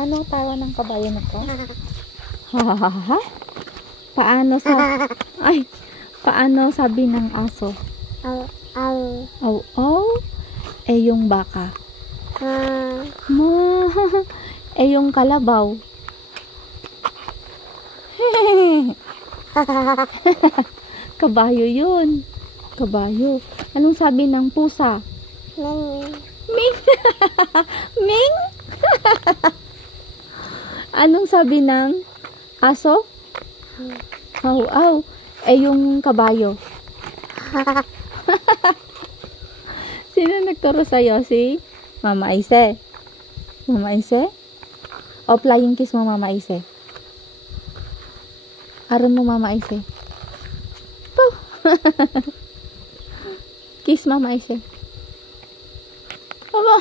Paano tawa ng kabayo na to? Ha? Paano paano sabi ng aso? Aw, aw. Aw, aw. Yung baka. Ma. Yung kalabaw. Kabayo yun. Kabayo. Anong sabi ng pusa? Ming. Ming. Ming? Anong sabi ng aso? Aw, aw. Yung kabayo. Sino nagturo sa'yo? Si Mama Aise? Mama Aise? O flying kiss mo, Mama Aise? Aron mo, Mama Aise? Kiss, Mama Aise. Aba.